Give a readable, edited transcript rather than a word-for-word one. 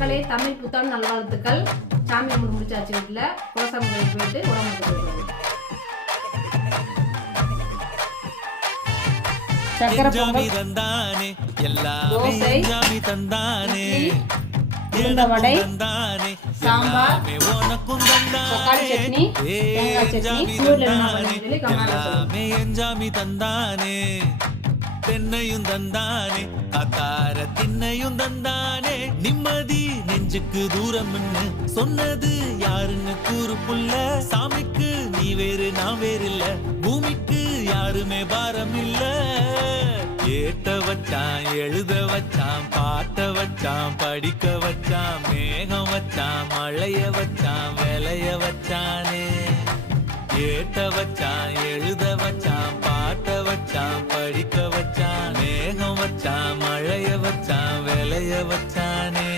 மக்களே, தமிழ் புத்தாண்டு நல்வாழ்த்துக்கள். சாமி கும்பிட்டு முடிச்சாச்சு. வீட்டில் குலசாமி கோயிலுக்கு போயிட்டு உடம்புக்கு போயிடுவாங்க. சக்கரை பொங்கல், தோசை, உளுந்த வடை, சாம்பார், தக்காளி சட்னி, தேங்காய் சட்னி, தந்தானே தென்னையும் தந்தானே அத்தார திண்ணையும் தந்தானே நிம்மதி நெஞ்சுக்கு தூரம் சொன்னது யாருன்னு கூறு புள்ள சாமிக்கு நீ வேறு நான் வேறு இல்ல பூமிக்கு யாருமே பாரம் இல்ல ஏத்த வச்சான் எழுத வச்சான் பாட்ட வச்சான் படிக்க வச்சான் மேகம் வச்சான் மழைய வச்சான் விளைய வச்சானே ஏத்த வச்சான் எழுத வச்சான் பாட்ட வச்சான் படிக்க வச்சான் மேகம் வச்சான் மழைய வச்சான் விளைய வச்சானே